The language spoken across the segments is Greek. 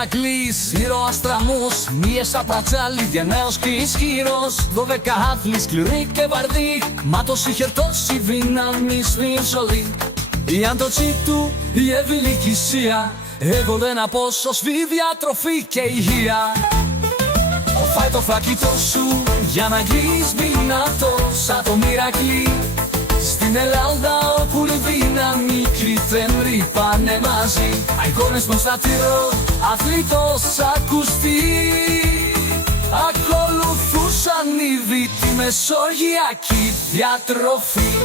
Ηρακλής, ήρωας στραμμός, μύες απρατσάλι, γενναίος και ισχυρός. 12 άθλοι σκληροί και βαρδοί, μα το συγχερτώσει δύναμη στην ζωή. Η άντοξη του, η ευηλικησία, εγώ δεν απόσωσβη διατροφή και υγεία. Φάει το φακητό σου για να γίνεις δυνατός σαν το Ηρακλή. Στην Ελλάδα όπου η δύναμη κρυφέμροι πάνε μαζί. Αγώνες προστατηρών, αθλητός ακουστή. Ακολουθούσαν ήδη τη μεσογειακή διατροφή.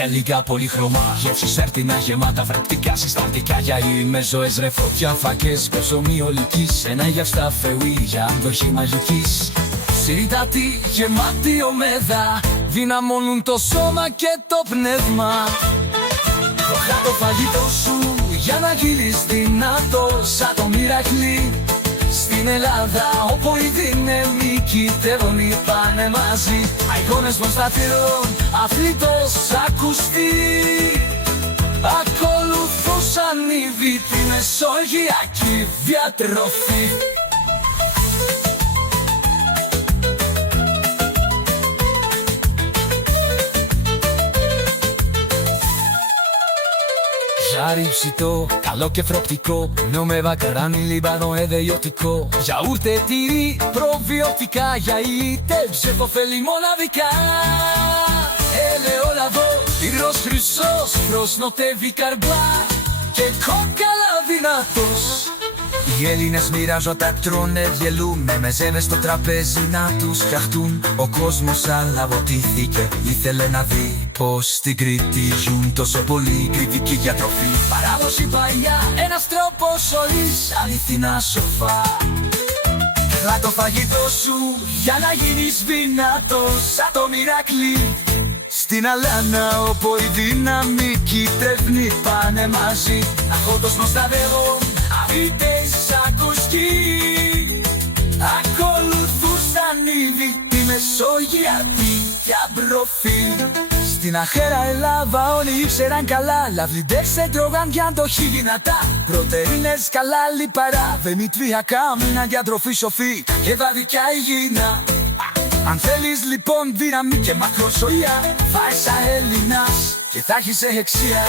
Χελικά πολύχρωμα, γεύσεις έρτινα γεμάτα βρακτικά συστατικά για ήρμες ζωές, ρε φωτιά, φακές, ψωμί ολικής. Ένα γευστά φεουί για αντοχή μαγικής. Σιρητάτη γεμάτη ομέδα, δυναμώνουν το σώμα και το πνεύμα. Προχά το φαγητό σου για να γίνεις δυνατός σαν το Ηρακλή. Στην Ελλάδα όπου οι δύναμοι κυτεύουν πάνε μαζί. Αγώνες προστατηρών, αθλητός ακουστή. Ακολουθούσαν ήδη τη μεσογειακή διατροφή. Ζάρι ψητό, καλό και φροπτικό, πίνω με βακαράνι λιμπανό εδαιωτικό. Γιαούρτε, τυρί, προβιωτικά, γιαΐτε, ψευδοφέλη μοναδικά. Ελαιόλαδο, τυρός χρυσός, προσνοτεύει καρμπά και κόκκαλα δυνατός. Οι Έλληνες μοιράζοντα τρώνε, γελούνε με ζεύες στο τραπέζι να τους φτιαχτούν. Ο κόσμος αλαβωτήθηκε, ήθελε να δει πως στην Κρήτη ζουν τόσο πολύ κριτική διατροφή. Παράδοση παλιά, ένας τρόπος ζωής, αληθινά σοφά. Κλά το φαγητό σου για να γίνεις δυνατός σαν το Ηρακλή. Στην Αλάνα όπου η δύναμη κυτρεύνει πάνε μαζί. Αχώτος προστατεύων, αφήτες ακουστοί. Ακολουθούσαν ήδη τη μεσογειακή διατροφή. Στην αχέρα Ελλάδα όλοι ήξεραν καλά, λαβλιντές έτρωγαν για αντοχή δυνατά. Πρωτεΐνες καλά λιπαρά, δεμητριακά, μια διατροφή σοφή και βαδικιά υγιεινά. Αν θέλεις λοιπόν δύναμη και μακροζωία, φάε σαν Έλληνας και θα έχεις εξία.